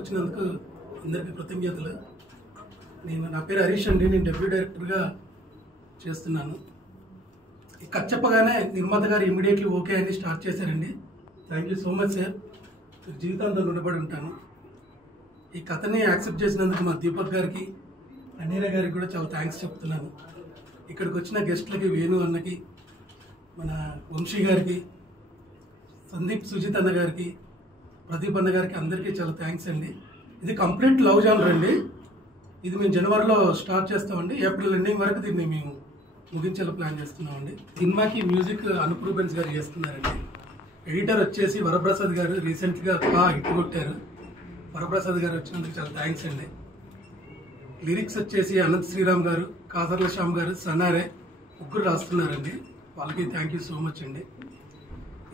వచ్చినందుకు అందరికీ కృతజ్ఞతలు. నా పేరు హరీష్ అండి. నేను డెబ్యూ డైరెక్టర్గా చేస్తున్నాను. ఈ కథ చెప్పగానే నిర్మాత గారు ఇమీడియట్లీ ఓకే అని స్టార్ట్ చేశారండి. Thank you so much sir. జీవితాంతం రుణపడి ఉంటాను. ఈ కథని యాక్సెప్ట్ చేసినందుకు మా దీపక్ గారికి, అన్నీర గారికి కూడా చాలా థ్యాంక్స్ చెప్తున్నాను. ఇక్కడికి వచ్చిన గెస్ట్లకి, వేణు అన్నకి, మన వంశీ గారికి, సందీప్ సుజిత్ అన్న గారికి, ప్రదీప్ అన్న గారికి అందరికీ చాలా థ్యాంక్స్ అండి. ఇది కంప్లీట్ లవ్ జానర్ అండి. ఇది మేము జనవరిలో స్టార్ట్ చేస్తామండి. ఏప్రిల్ ఎండింగ్ వరకు దీన్ని మేము ముగించేలా ప్లాన్ చేస్తున్నామండి. సినిమాకి మ్యూజిక్ అనూప్ రూబెన్స్ గారు చేస్తున్నారండి. ఎడిటర్ వచ్చేసి వరప్రసాద్ గారు రీసెంట్గా హిట్ కొట్టారు. వరప్రసాద్ గారు వచ్చినందుకు చాలా థ్యాంక్స్ అండి. లిరిక్స్ వచ్చేసి అనంత్ శ్రీరామ్ గారు, కాసర్ల శ్యామ్ గారు, సన్నారే ముగ్గురు రాస్తున్నారండి. వాళ్ళకి థ్యాంక్ యూ సో మచ్ అండి.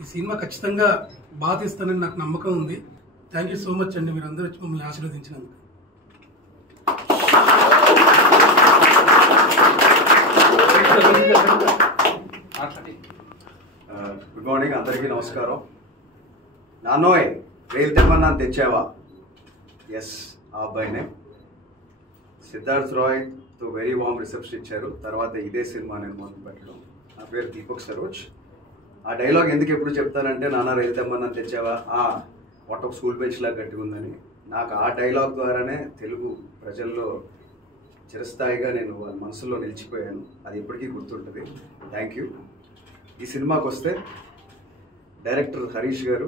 ఈ సినిమా ఖచ్చితంగా బాగా తీస్తానని నాకు నమ్మకం ఉంది. థ్యాంక్ యూ సో మచ్ అండి. మీరు అందరూ వచ్చి మమ్మల్ని ఆశీర్వదించినందుకు. గుడ్ మార్నింగ్ అందరికీ నమస్కారం. నాన్నోయ్ రైలు తెమ్మన్నా తెచ్చావా? ఎస్, ఆ అబ్బాయినే. సిద్ధార్థ్ రాయ్తో వెరీ వామ్ రిసెప్షన్ ఇచ్చారు. తర్వాత ఇదే సినిమా నేను మొదలు పెట్టడం. నా పేరు దీపక్ సరోజ్. ఆ డైలాగ్ ఎందుకు ఎప్పుడు చెప్తానంటే, నాన్న రైలు తెమ్మన్నా తెచ్చావా, వాట్ ఆఫ్ స్కూల్ బెంచ్ లాగా గట్టి ఉందని. నాకు ఆ డైలాగ్ ద్వారానే తెలుగు ప్రజల్లో చిరస్థాయిగా నేను వాళ్ళ మనసులో నిలిచిపోయాను. అది ఎప్పటికీ గుర్తుంటుంది. Thank you. ఈ సినిమాకి వస్తే డైరెక్టర్ హరీష్ గారు,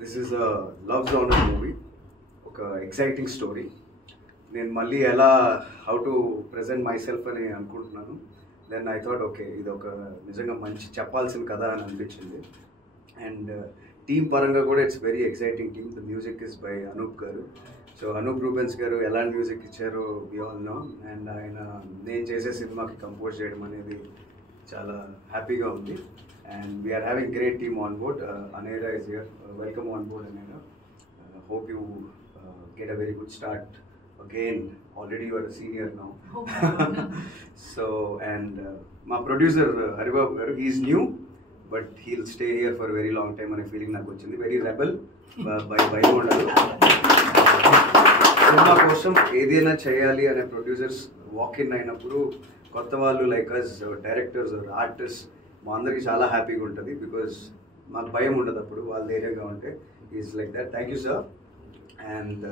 this is a love genre movie, ఒక ఎక్సైటింగ్ స్టోరీ. నేను మళ్ళీ ఎలా how to present my self అని అనుకుంటున్నాను. దెన్ ఐ థాట్ ఓకే, ఇది ఒక నిజంగా మంచి చెప్పాల్సిన కథ అని అనిపించింది. అండ్ టీమ్ పరంగా కూడా it's very exciting team. The music is by Anoop గారు. సో అనూప్ రూబెన్స్ గారు ఎలాంటి మ్యూజిక్ ఇచ్చారో వి ఆల్ నో. అండ్ ఆయన నేను చేసే సినిమాకి కంపోజ్ చేయడం అనేది చాలా హ్యాపీగా ఉంది. And we're having great team on board. Anaira is here. Welcome on board Anaira. Hope you get a very good start again. Already you are a senior now. So and my producer Haribabu garu, he is new but he'll stay here for a very long time ane feeling నాకు వచ్చింది. Very rebel by ఉండదు. Cinema కోసం ఏదైనా చేయాలి అనే producers walk in అయినప్పుడు కొత్త వాళ్ళు లైక్ అస్ డైరెక్టర్స్ ఆర్టిస్ట్ మా అందరికి చాలా హ్యాపీగా ఉంటుంది. బికాజ్ మాకు భయం ఉండదు అప్పుడు, వాళ్ళు ధైర్యంగా ఉంటే. Is like that. Thank you sir. And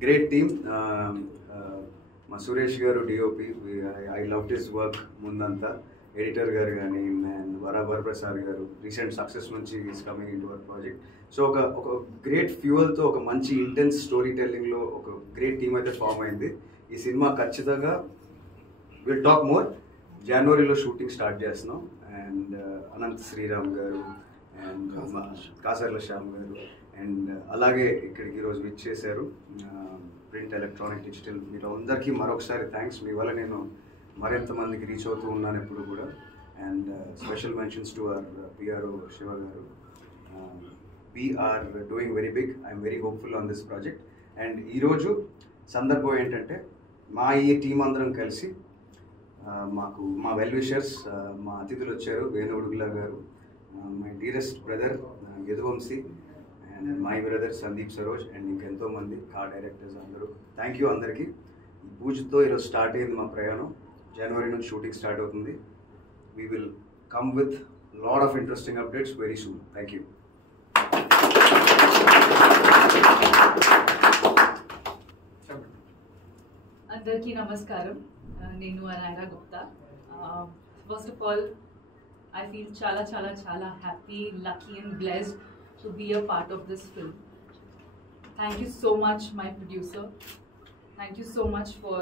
great team. మా సురేష్ గారు DOP, I love his work. ముందంతా ఎడిటర్ గారు కానీ, అండ్ వరప్రసాద్ గారు రీసెంట్ సక్సెస్ నుంచి is coming in to our project. So ఒక గ్రేట్ ఫ్యూయల్తో ఒక మంచి ఇంటెన్స్ స్టోరీ టెల్లింగ్లో ఒక గ్రేట్ టీమ్ అయితే ఫామ్ అయింది. ఈ సినిమా ఖచ్చితంగా విల్ టాక్ మోర్. జనవరిలో షూటింగ్ స్టార్ట్ చేస్తున్నాం. అండ్ అనంత్ శ్రీరామ్ గారు అండ్ కాసర్ల శ్యామ్ గారు అండ్ అలాగే ఇక్కడికి ఈరోజు విచ్చేశారు ప్రింట్, ఎలక్ట్రానిక్, డిజిటల్, మీరు అందరికీ మరొకసారి థ్యాంక్స్. మీ వల్ల నేను మరింత మందికి రీచ్ అవుతూ ఉన్నాను ఎప్పుడు కూడా. And special mentions to our PRO Shiva garu. We're doing very big. I'm very hopeful on this project. And ఈరోజు సందర్భం ఏంటంటే, మా ఈ టీం అందరం కలిసి మాకు మా వెల్ విషర్స్, మా అతిథులు వచ్చారు. Venu Udugula garu, my dearest brother Yaduvamshi, and my brother Sandeep Saroj, and ఇంకెంతో మంది డైరెక్టర్స్ అందరూ. థ్యాంక్ యూ అందరికీ. ఈ పూజతో ఈరోజు స్టార్ట్ అయింది మా ప్రయాణం. జనవరి నుంచి షూటింగ్ స్టార్ట్ అవుతుంది. We will come with lot of interesting updates very soon. Thank you. అందరికీ నమస్కారం. నేను Anaira Gupta. First of all I feel chala happy, lucky and blessed to be a part of this film. Thank you so much, my producer. Thank you so much for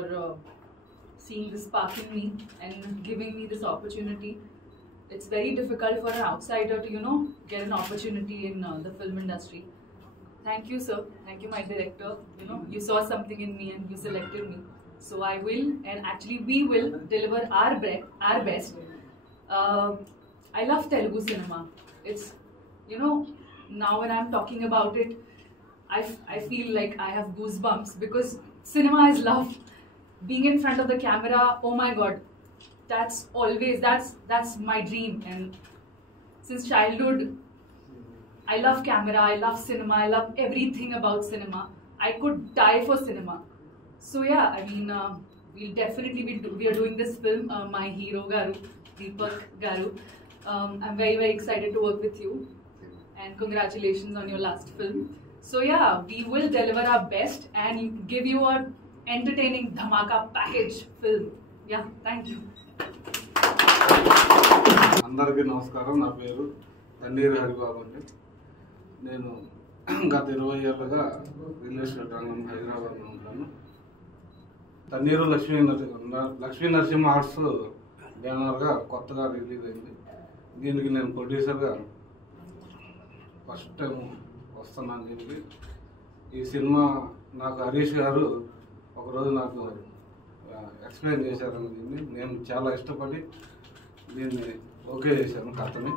seeing the spark in me and giving me this opportunity. It's very difficult for an outsider to, get an opportunity in the film industry. Thank you, sir. Thank you, my director. You saw something in me and you selected me. So I will, and actually we will deliver our best. I love Telugu cinema. It's, now when I'm talking about it, I feel like I have goosebumps because cinema is love. Being in front of the camera, oh my God, that's my dream. And since childhood, I love camera, I love cinema, I love everything about cinema. I could die for cinema. So yeah, I mean, we'll definitely we are doing this film. My hero Garu, Deepak Garu. I'm very very excited to work with you, and congratulations on your last film. So yeah, we will deliver our best and give you a entertaining dhamaka package film. Yeah, thank you. అందరికీ నమస్కారం. నా పేరు తన్నీరు హరిబాబు అండి. నేను గత 20 ఏళ్ళుగా real estate రంగం హైదరాబాద్లో ఉంటాను. తన్నీరు లక్ష్మీ నరసింహ ఆర్ట్స్ బ్యానర్గా కొత్తగా రిలీజ్ అయింది. దీనికి నేను ప్రొడ్యూసర్గా ఫస్ట్ టైం వస్తున్నాను. దీనికి ఈ సినిమా నాకు హరీష్ గారు ఒకరోజు నాకు ఎక్స్ప్లెయిన్ చేశారని దీన్ని నేను చాలా ఇష్టపడి దీన్ని ఓకే చేశాను కథని.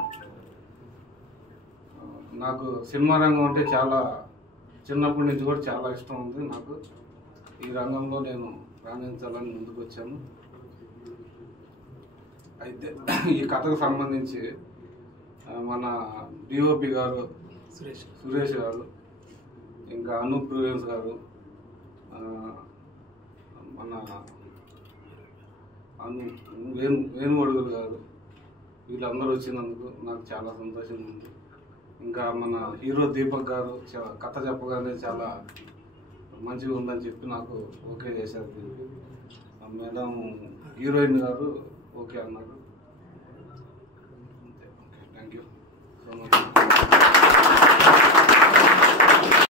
నాకు సినిమా రంగం అంటే చాలా చిన్నప్పటి నుంచి కూడా చాలా ఇష్టం ఉంది. నాకు ఈ రంగంలో నేను రాణించాలని ముందుకు వచ్చాను. అయితే ఈ కథకు సంబంధించి మన డిఓపి గారు సురేష్ గారు, ఇంకా అనూప్ ప్రూవెన్స్ గారు, మన వేణువడుగులు గారు, వీళ్ళందరూ వచ్చినందుకు నాకు చాలా సంతోషంగా ఉంది. ఇంకా మన హీరో దీపక్ గారు కథ చెప్పగానే చాలా మంచిగా ఉందని చెప్పి నాకు ఓకే చేశారు. మేడం హీరోయిన్ గారు ఓకే అన్నారు.